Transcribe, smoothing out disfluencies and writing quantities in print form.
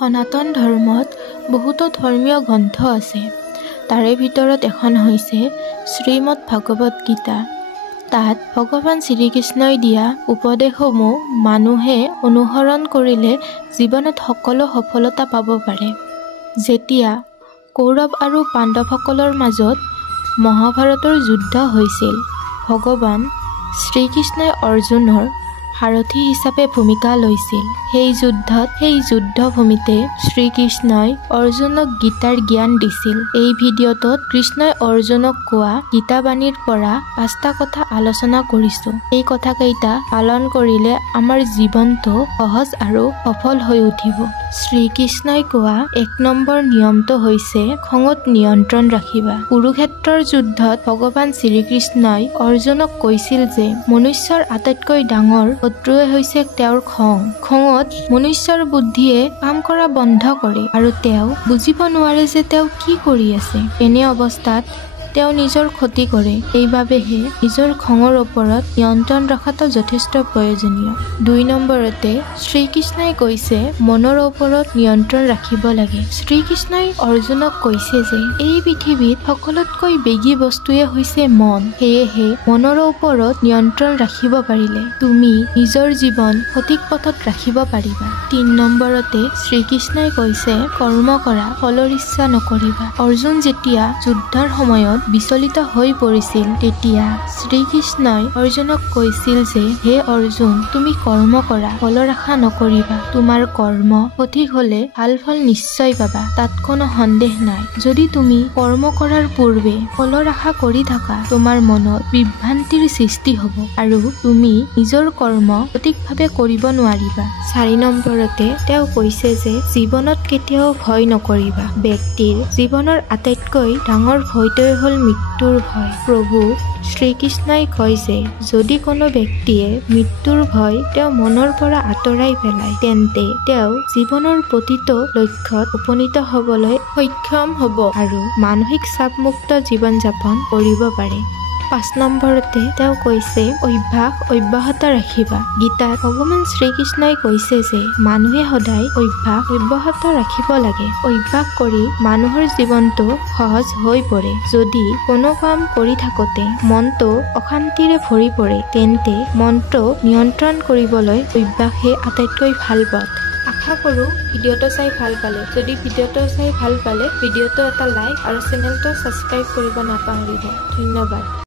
সনাতন ধৰ্মত বহুতো ধৰ্মীয় গ্ৰন্থ আছে। তাৰে ভিতৰত এখন হৈছে শ্ৰীমদ ভাগৱত গীতা। তাত ভগৱান শ্ৰীকৃষ্ণই দিয়া উপদেশসমূহ মানুহে অনুসৰণ কৰিলে জীৱনত সকলো সফলতা পাব পাৰে। যেতিয়া কৌৰৱ আৰু পাণ্ডৱসকলৰ মাজত মহাভাৰতৰ যুদ্ধ হৈছিল, ভগৱান শ্ৰীকৃষ্ণই অৰ্জুনৰ সাৰথী হিচাপে ভূমিকা লৈছিল। সেই যুদ্ধভূমিতে শ্ৰীকৃষ্ণই অৰ্জুনক গীতাৰ জ্ঞান দিছিল। এই ভিডিঅ'টোত কৃষ্ণই অৰ্জুনক কোৱা গীতাবাণীৰ পৰা 5টা কথা আলোচনা কৰিছো। এই কথাকেইটা পালন কৰিলে আমাৰ জীৱনটো সহজ আৰু সফল হৈ উঠিব। শ্ৰীকৃষ্ণই কোৱা 1 নম্বৰ নিয়মটো হৈছে খঙত নিয়ন্ত্ৰণ ৰাখিবা। কুৰুক্ষেত্ৰৰ যুদ্ধত ভগৱান শ্ৰীকৃষ্ণই অৰ্জুনক কৈছিল যে মনুষ্যৰ আটাইতকৈ ডাঙৰ শত্ৰুৱে হৈছে তেওঁৰ খং। খঙত মনুষ্যৰ বুদ্ধিয়ে কাম কৰা বন্ধ কৰে আৰু তেওঁ বুজিব নোৱাৰে যে তেওঁ কি কৰি আছে। এনে অৱস্থাত তেওঁ নিজৰ ক্ষতি কৰে। এইবাবেহে নিজৰ খঙৰ ওপৰত নিয়ন্ত্ৰণ ৰখাটো যথেষ্ট প্ৰয়োজনীয়। 2 নম্বৰতে শ্ৰীকৃষ্ণই কৈছে মনৰ ওপৰত নিয়ন্ত্ৰণ ৰাখিব লাগে। শ্ৰীকৃষ্ণই অৰ্জুনক কৈছে যে এই পৃথিৱীত সকলোতকৈ বেগী বস্তুৱে হৈছে মন। সেয়েহে মনৰ ওপৰত নিয়ন্ত্ৰণ ৰাখিব পাৰিলে তুমি নিজৰ জীৱন সঠিক পথত ৰাখিব পাৰিবা। 3 নম্বৰতে শ্ৰীকৃষ্ণই কৈছে কৰ্ম কৰা, ফলৰ ইচ্ছা নকৰিবা। অৰ্জুন যেতিয়া যুদ্ধৰ সময়ত বিচলিত হৈ পৰিছিল, তেতিয়া শ্ৰীকৃষ্ণই অৰ্জুনক কৈছিল যে হে অৰ্জুন, তুমি কৰ্ম কৰা, ফলৰ আশা নকৰিবা। তোমাৰ কৰ্ম সঠিক হলে ভাল ফল নিশ্চয় পাবা, তাত কোনো সন্দেহ নাই। যদি তুমি কৰ্ম কৰাৰ পূৰ্বে ফলৰ আশা কৰি থাকা, তোমাৰ মনত বিভ্ৰান্তিৰ সৃষ্টি হ'ব আৰু তুমি নিজৰ কৰ্ম সঠিকভাৱে কৰিব নোৱাৰিবা। 4 নম্বৰতে তেওঁ কৈছে যে জীৱনত কেতিয়াও ভয় নকৰিবা। ব্যক্তিৰ জীৱনৰ আটাইতকৈ ডাঙৰ ভয়টোৱে হ'ল মৃত্যুৰ ভয়। প্ৰভু শ্ৰীকৃষ্ণই কয় যে যদি কোনো ব্যক্তিয়ে মৃত্যুৰ ভয় তেওঁ মনৰ পৰা আঁতৰাই পেলায়, তেন্তে তেওঁ জীৱনৰ প্ৰতিটো লক্ষ্যত উপনীত হ'বলৈ সক্ষম হ'ব আৰু মানসিক চাপমুক্ত জীৱন যাপন কৰিব পাৰে। 5 নম্বৰতে তেওঁ কৈছে অভ্যাস অব্যাহত ৰাখিবা। গীতাত ভগৱান শ্ৰীকৃষ্ণই কৈছে যে মানুহে সদায় অভ্যাস অব্যাহত ৰাখিব লাগে। অভ্যাস কৰি মানুহৰ জীৱনটো সহজ হৈ পৰে। যদি কোনো কাম কৰি থাকোতে মনটো অশান্তিৰে ভৰি পৰে, তেন্তে মনটো নিয়ন্ত্ৰণ কৰিবলৈ অভ্যাসহে আটাইতকৈ ভাল পথ। আশা কৰোঁ ভিডিঅ'টো চাই ভাল পালে। যদি ভিডিঅ'টো চাই ভাল পালে ভিডিঅ'টো এটা লাইক আৰু চেনেলটো ছাবস্ক্ৰাইব কৰিব নাপাহৰিব। ধন্যবাদ।